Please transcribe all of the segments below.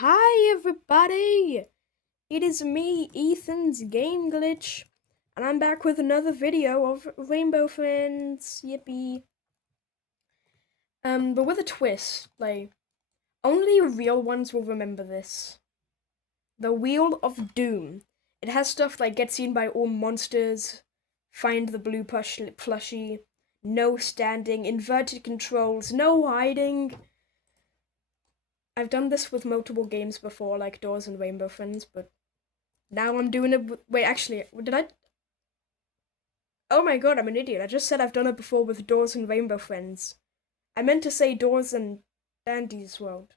Hi everybody! It is me, Ethan's Game Glitch, and I'm back with another video of Rainbow Friends. Yippee. But with a twist. Only real ones will remember this. The Wheel of Doom. It has stuff like get seen by all monsters, find the blue plushie, no standing, inverted controls, no hiding. I've done this with multiple games before, like Doors and Rainbow Friends, but now I'm doing it. Wait, actually, did I? Oh my god, I'm an idiot. I just said I've done it before with Doors and Rainbow Friends. I meant to say Doors and Dandy's World.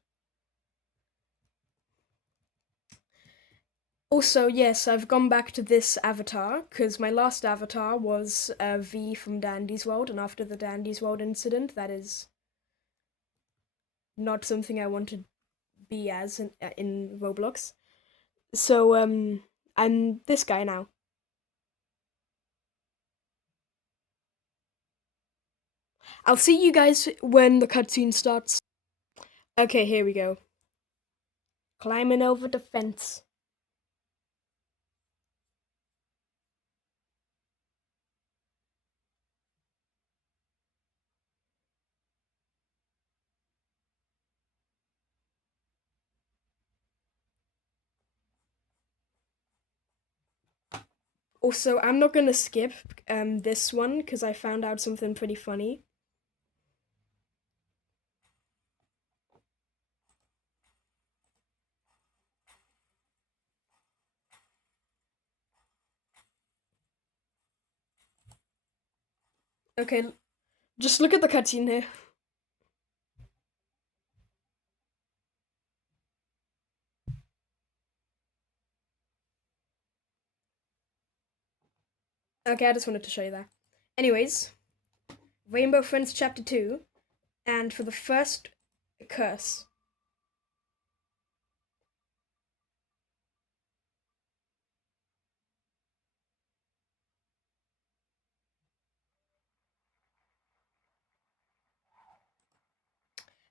Also, yes, I've gone back to this avatar because my last avatar was V from Dandy's World, and after the Dandy's World incident, that is not something I want to be as in Roblox. So, I'm this guy now. I'll see you guys when the cutscene starts. Okay, here we go. Climbing over the fence. Also, I'm not gonna skip this one because I found out something pretty funny. Okay, just look at the cutscene here. Okay, I just wanted to show you that. Anyways, Rainbow Friends Chapter 2, and for the first curse.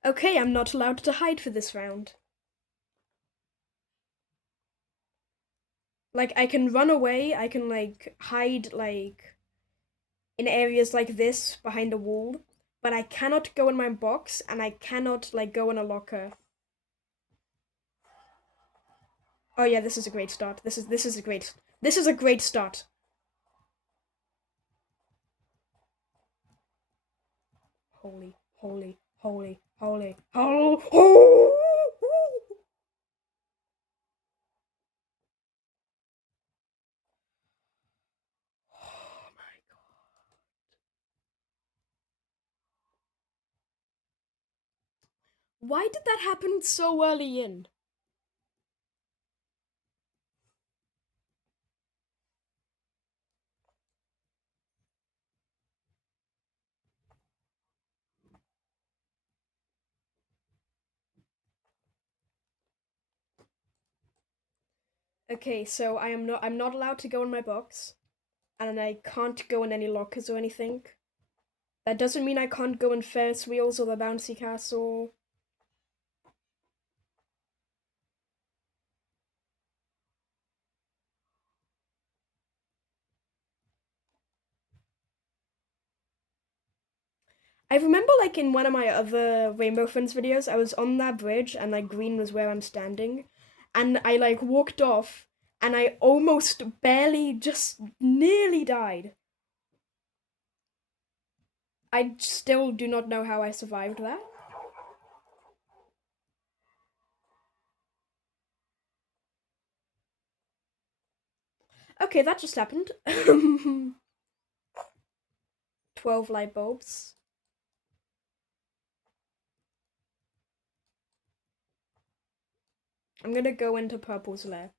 Okay, I'm not allowed to hide for this round. Like, I can run away, I can, hide, in areas like this, behind a wall, but I cannot go in my box, and I cannot, go in a locker. Oh yeah, this is a great start. This is a great start. Holy, holy, holy, holy, holy, oh! Oh my god. Why did that happen so early in? Okay, so I'm not allowed to go in my box, and I can't go in any lockers or anything. That doesn't mean I can't go in Ferris wheels or the bouncy castle. I remember in one of my other Rainbow Friends videos, I was on that bridge and green was where I'm standing, and I walked off and I almost barely just nearly died. I still do not know how I survived that. Okay, that just happened. 12 light bulbs. I'm gonna go into Purple's lair.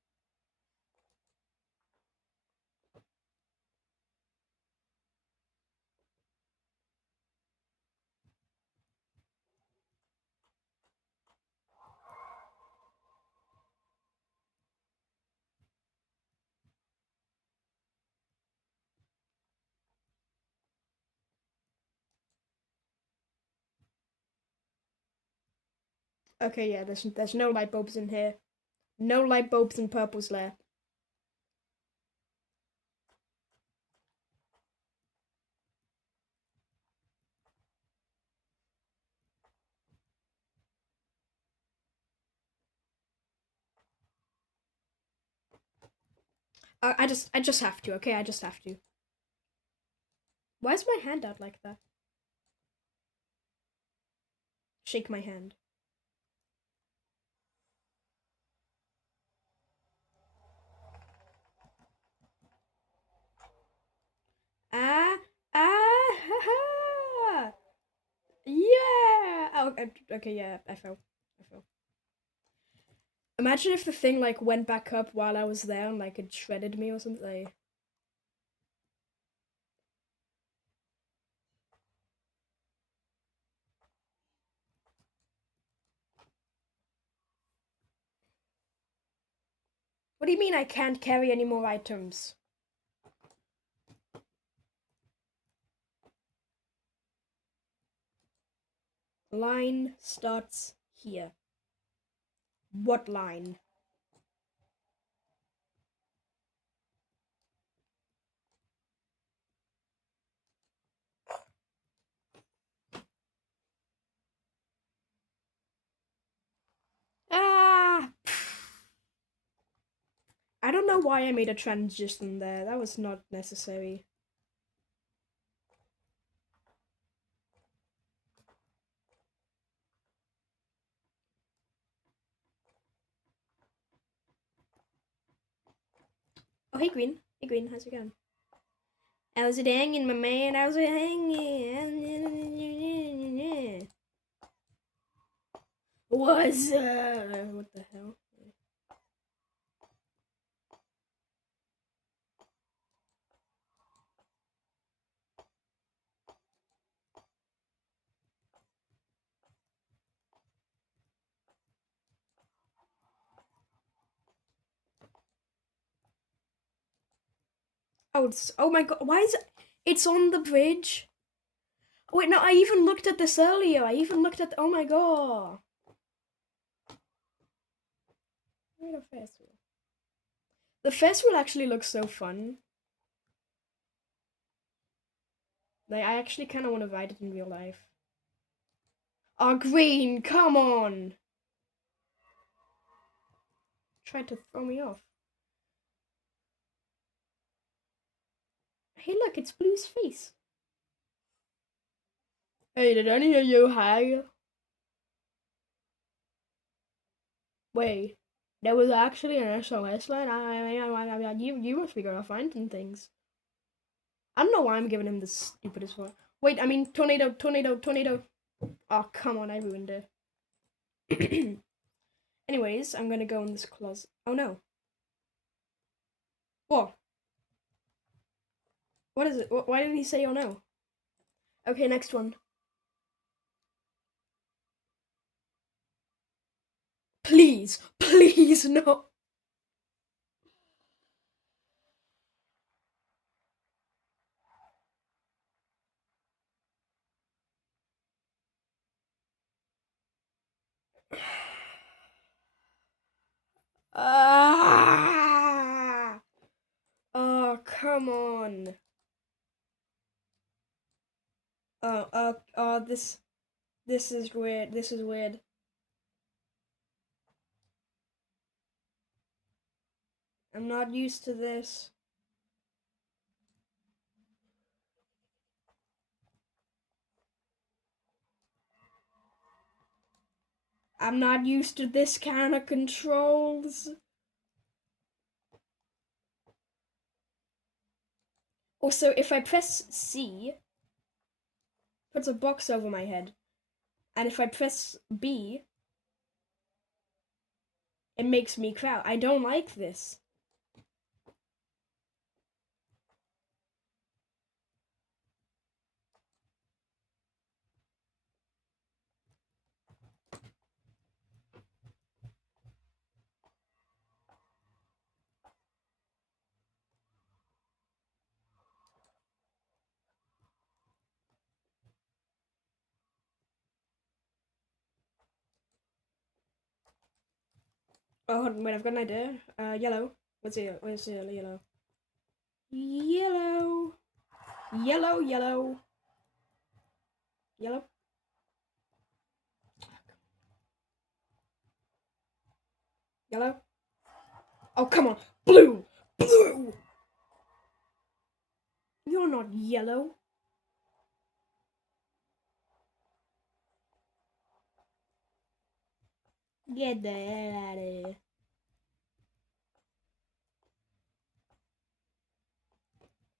Okay, yeah, there's no light bulbs in here. No light bulbs in Purple's lair. I just have to, okay? I just have to. Why is my hand out like that? Shake my hand. Ah, ah, ha, ha. Yeah. Oh, okay, yeah, I fell. I fell. Imagine if the thing like went back up while I was there and like it shredded me or something. What do you mean I can't carry any more items? Line starts here. What line? Ah! I don't know why I made a transition there. That was not necessary. Oh, hey, Green. Hey, Green. How's it going? How's it hanging, my man? How's it hanging? What's up? What the hell? Oh, oh my god. Why is it? It's on the bridge. Wait, no, I even looked at this earlier. I even looked at. Oh my god. Wait, a festival. The festival actually looks so fun. Like, I actually kind of want to ride it in real life. Oh, Green, come on! Tried to throw me off. Hey, look, it's Blue's face. Hey, did any of you hang? Wait, there was actually an SOS line? You must be gonna find some things. I don't know why I'm giving him the stupidest one. Wait, I mean, tornado, tornado, tornado. Oh, come on, I ruined it. Anyways, I'm gonna go in this closet. Oh no. What? What is it? Why did he say oh no? Okay, next one. Please, please, no. Ah! Oh, come on. This is weird. This is weird. I'm not used to this. I'm not used to this kind of controls. Also, if I press C, puts a box over my head. And if I press B, it makes me crouch. I don't like this. Oh, hold on, wait, I've got an idea. Yellow. Where's the yellow? Yellow. Yellow, yellow. Yellow. Yellow. Oh, come on. Blue. Blue. You're not yellow. Get the hell out of here.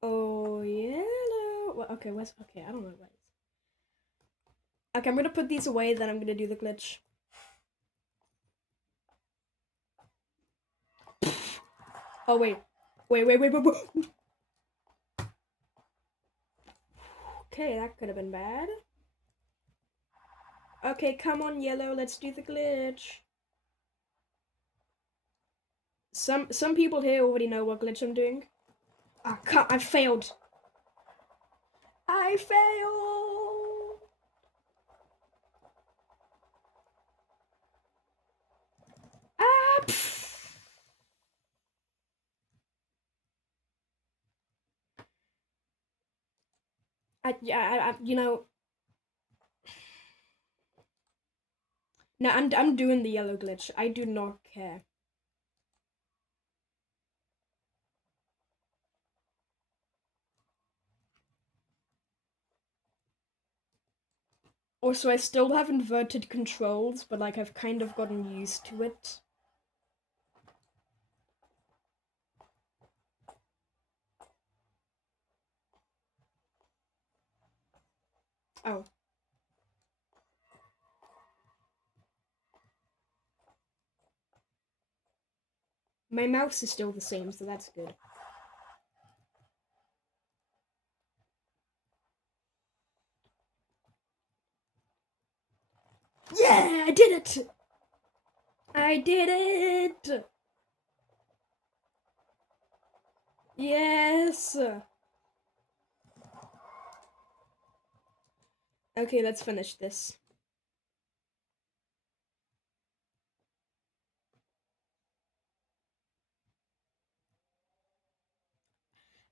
Oh, yellow. Well, okay, okay, I don't know what it is. Okay, I'm gonna put these away, then I'm gonna do the glitch. Oh, wait. Wait. Okay, that could have been bad. Okay, come on, yellow, let's do the glitch. Some people here already know what glitch I'm doing. Ah, I failed. I failed. Ah, pfft. You know. No, I'm doing the yellow glitch. I do not care. Also, I still have inverted controls, but like I've kind of gotten used to it. Oh. My mouse is still the same, so that's good. Yeah, I did it! I did it! Yes! Okay, let's finish this.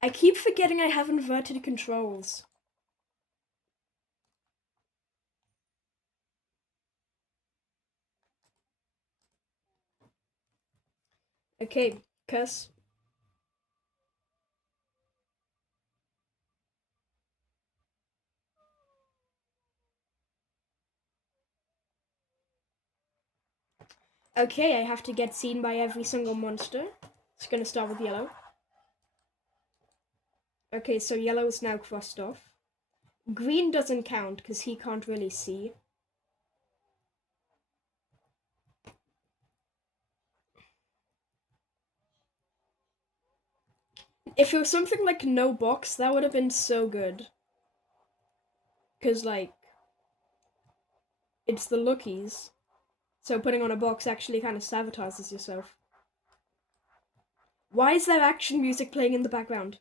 I keep forgetting I have inverted controls. Okay, cuss. Okay, I have to get seen by every single monster. It's gonna start with yellow. Okay, so yellow is now crossed off. Green doesn't count because he can't really see. If it was something like no box, that would have been so good. Because, like, it's the lookies. So putting on a box actually kind of sabotages yourself. Why is there action music playing in the background?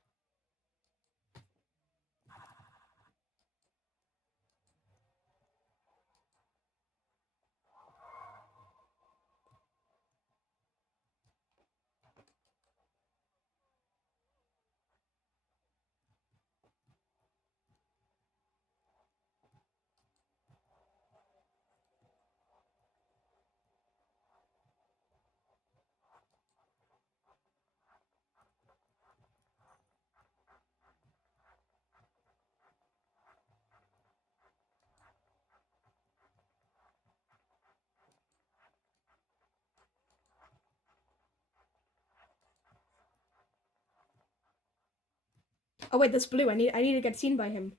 Oh wait, there's blue. I need to get seen by him.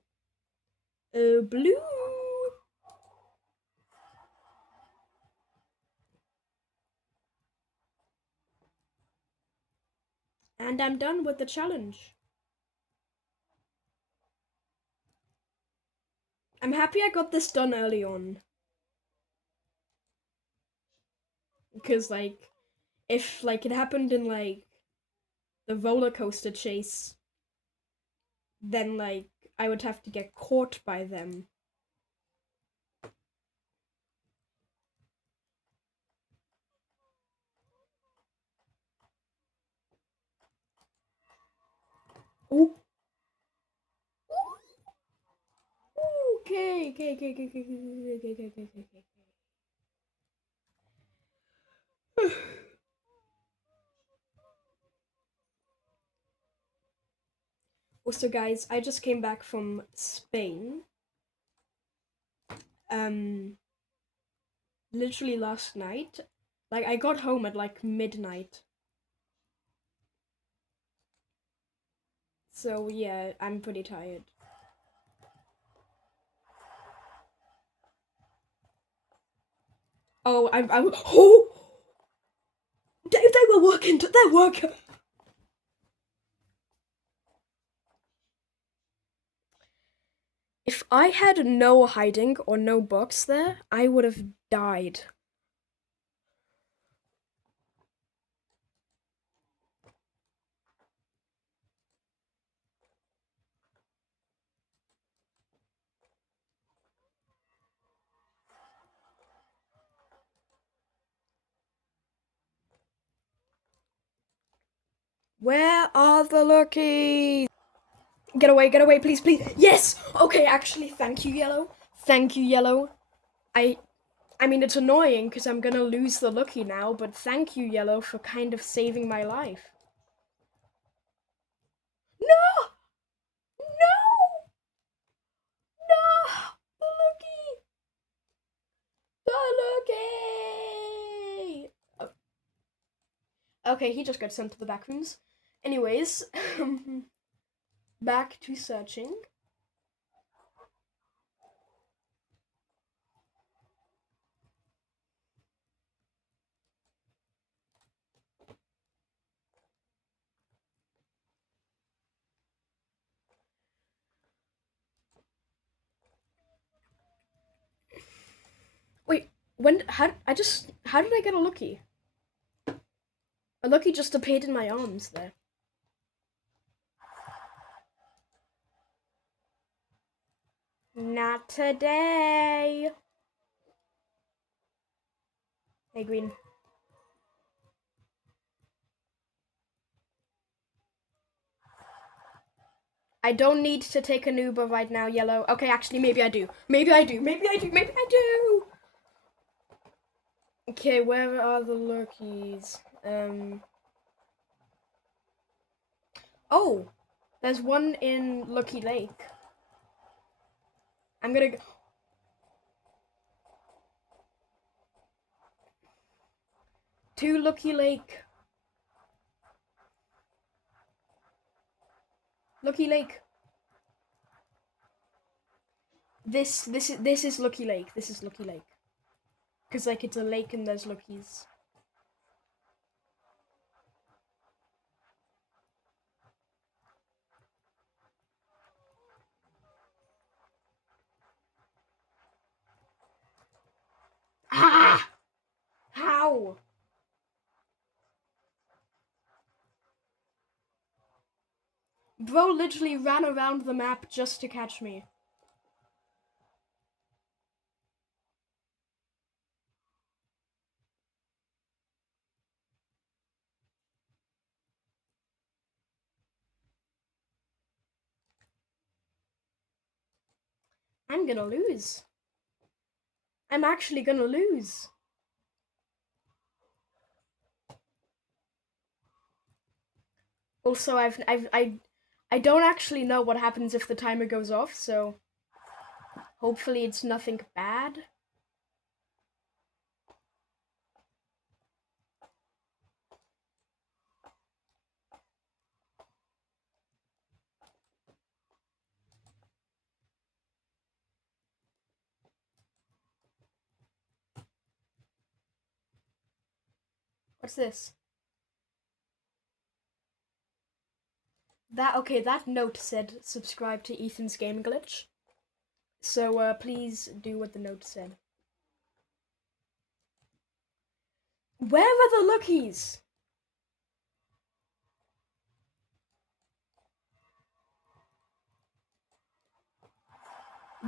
Blue. And I'm done with the challenge. I'm happy I got this done early on. Because, like, if, like, it happened in, like, the roller coaster chase, then, like, I would have to get caught by them. Oh. Okay, okay, okay, okay, okay, okay, okay, okay, okay, okay. Also, guys, I just came back from Spain. Um, literally last night. Like, I got home at like midnight. So yeah, I'm pretty tired. Oh, oh! They were working. They're working. If I had no hiding or no box there, I would have died. Where are the lurkies? Get away, please, please. Yes! Okay, actually, thank you, Yellow. Thank you, Yellow. I I mean, it's annoying because I'm gonna lose the Lucky now, but thank you, Yellow, for kind of saving my life. No! No! No! The Lucky! The Lucky! Okay, he just got sent to the back rooms. Anyways, back to searching. Wait, how did I get a Lucky? A Lucky just appeared in my arms there. Not today. Hey, Green. I don't need to take an Uber right now, Yellow. Okay, actually, maybe I do. Maybe I do. Maybe I do. Maybe I do. Okay, where are the lurkies? Oh, there's one in Lucky Lake. I'm gonna go. To Lucky Lake. Lucky Lake. This is Lucky Lake. This is Lucky Lake. Cause like it's a lake and there's Luckies. Ah! How? Bro literally ran around the map just to catch me. I'm gonna lose. I'm actually gonna lose. Also, I don't actually know what happens if the timer goes off, so hopefully it's nothing bad. What's this? That note said subscribe to Ethan's Game Glitch. So please do what the note said. Where are the lookies?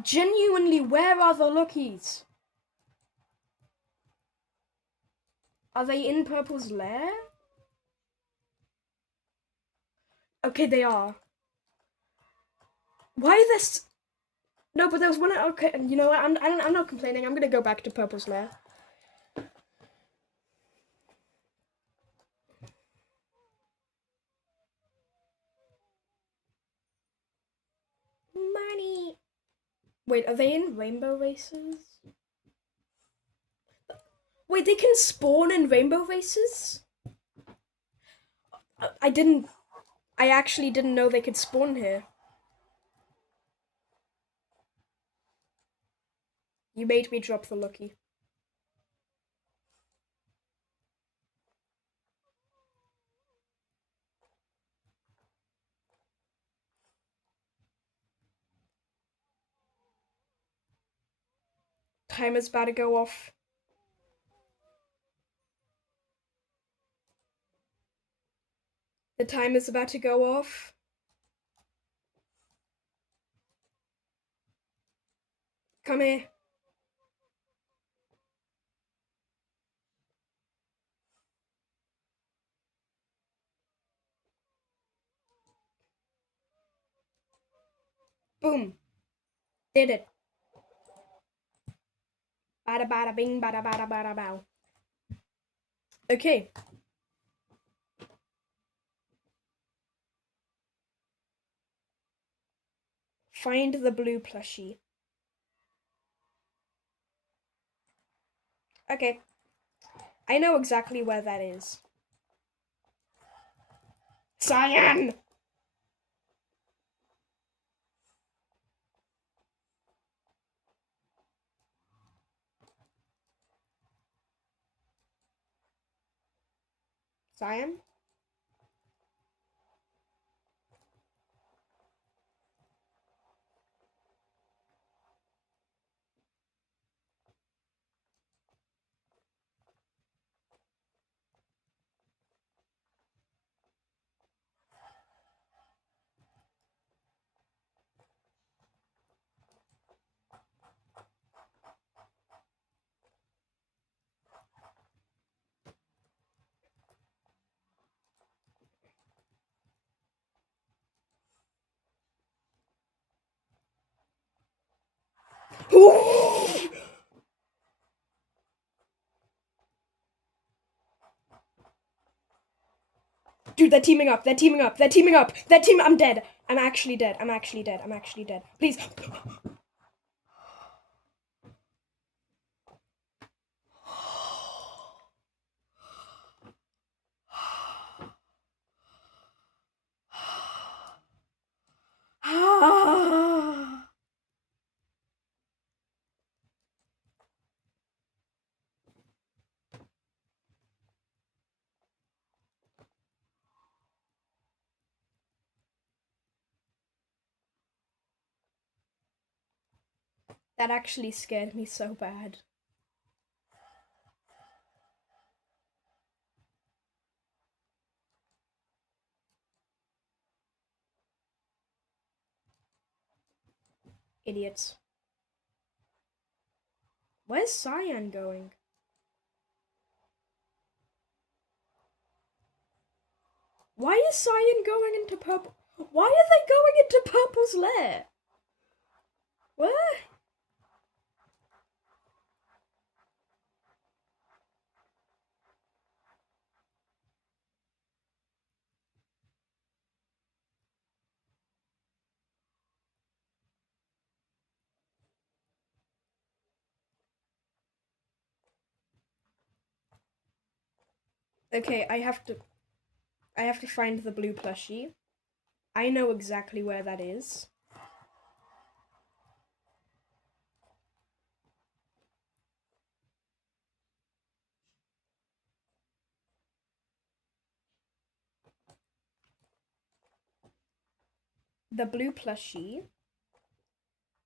Genuinely, where are the lookies? Are they in Purple's lair? Okay, they are. Why this? No, but there was one. Okay, you know what? I'm not complaining. I'm gonna go back to Purple's lair. Money. Wait, are they in rainbow races? Wait, they can spawn in rainbow races? I didn't. I actually didn't know they could spawn here. You made me drop the lucky. Timer's about to go off. The timer's about to go off. Come here. Boom. Did it. Bada bada bing, bada bada bada bow. Okay. Find the blue plushie. Okay. I know exactly where that is. Cyan! Cyan? Dude, they're teaming up. They're teaming up. They're teaming up. They're teaming. I'm dead. I'm actually dead. I'm actually dead. I'm actually dead. Please. That actually scared me so bad. Idiots. Where's Cyan going? Why is Cyan going into purple? Why are they going into Purple's lair? Where? Okay, I have to find the blue plushie. I know exactly where that is. The blue plushie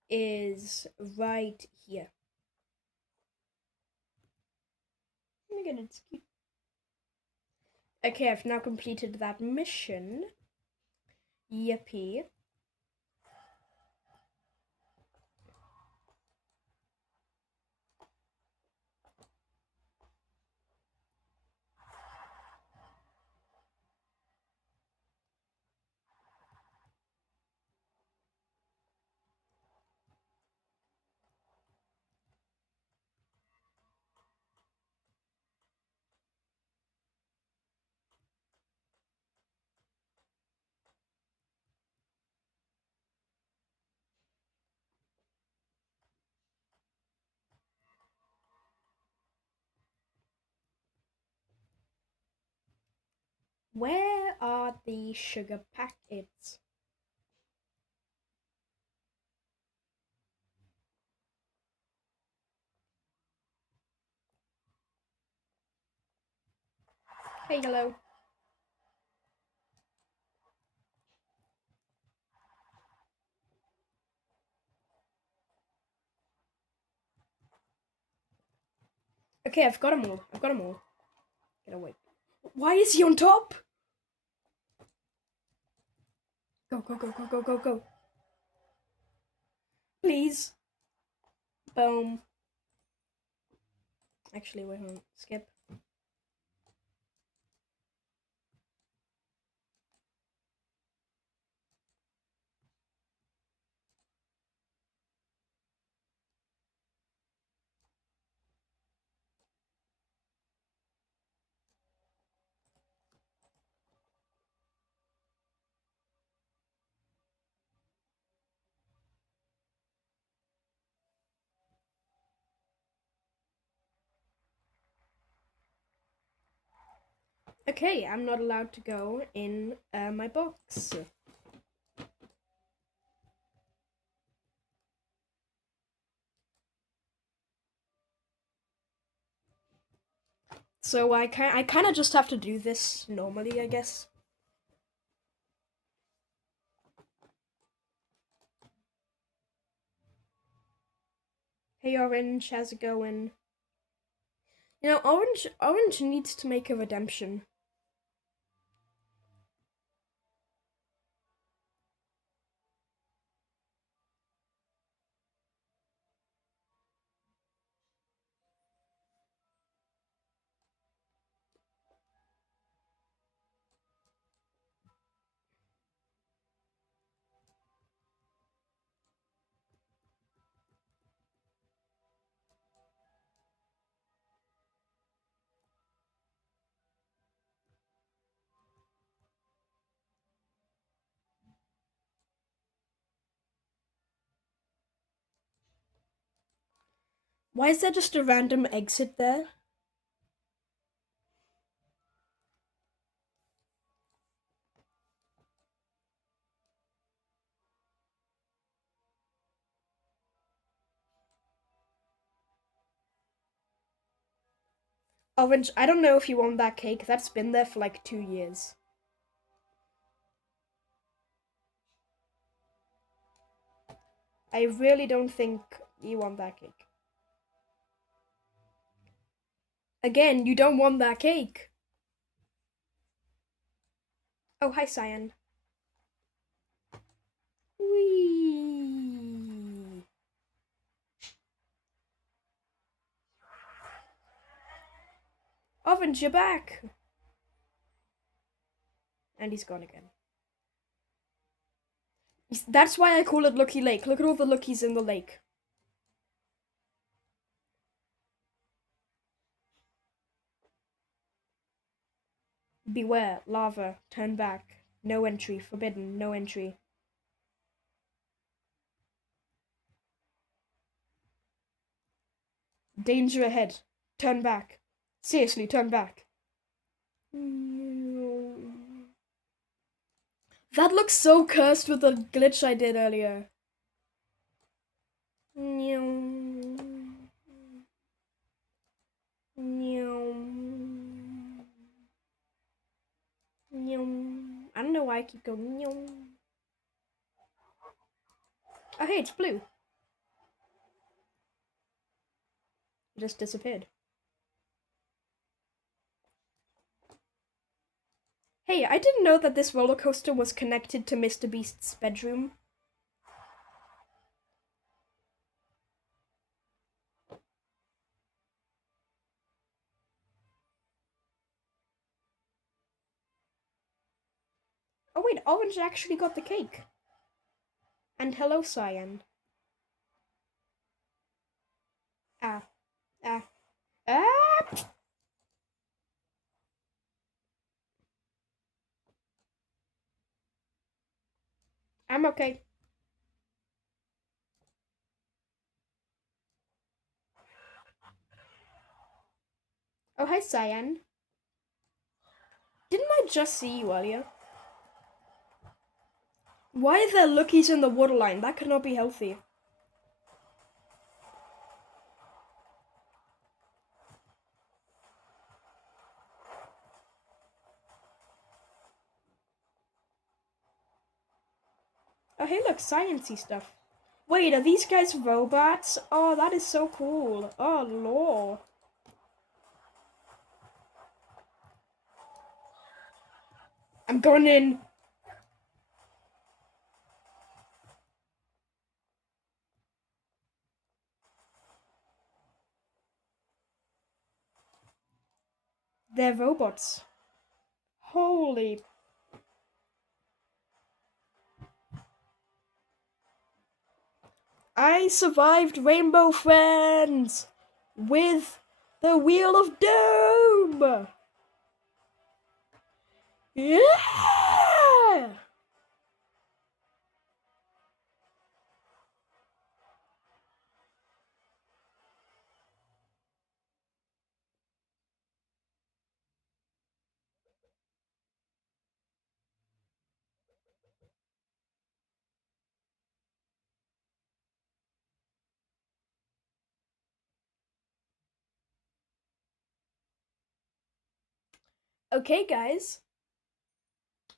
is right here. Oh my god, it's cute. Okay, I've now completed that mission. Yippee. Where are the sugar packets? Hey, hello. Okay, I've got them all. I've got them all. Get away. Why is he on top? Go, go, go, go, go, go, go. Please. Boom. Actually, wait, hold on. Skip. Okay, I'm not allowed to go in my box. So I kind of just have to do this normally, I guess. Hey Orange, how's it going? You know, Orange needs to make a redemption. Why is there just a random exit there? Orange, I don't know if you want that cake. That's been there for like 2 years. I really don't think you want that cake. Again, you don't want that cake. Oh, hi, Cyan. Whee! Orange, you're back! And he's gone again. That's why I call it Lucky Lake. Look at all the Luckies in the lake. Beware, lava, turn back. No entry, forbidden, no entry. Danger ahead. Turn back. Seriously, turn back. That looks so cursed with the glitch I did earlier. I don't know why I keep going. Oh, hey, it's blue. It just disappeared. Hey, I didn't know that this roller coaster was connected to Mr. Beast's bedroom. Oh wait, Orange actually got the cake. And hello, Cyan. Ah, ah, ah! I'm okay. Oh, hi, Cyan. Didn't I just see you earlier? Why are there lookies in the waterline? That could not be healthy. Oh, hey, look, sciencey stuff. Wait, are these guys robots? Oh, that is so cool. Oh, lore. I'm going in. They're robots. Holy. I survived Rainbow Friends with the Wheel of Doom. Yeah! Okay, guys.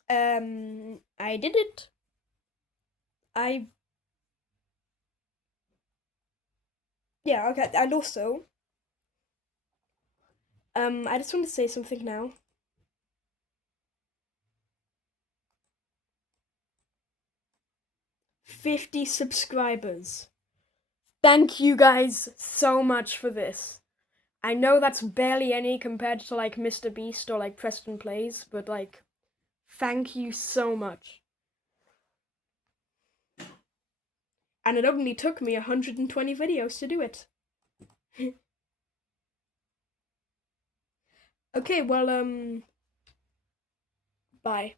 I did it. Yeah, okay, and also, I just want to say something now. 50 subscribers. Thank you guys so much for this. I know that's barely any compared to like Mr. Beast or like Preston Plays, but like, thank you so much. And it only took me 120 videos to do it. Okay, well, bye.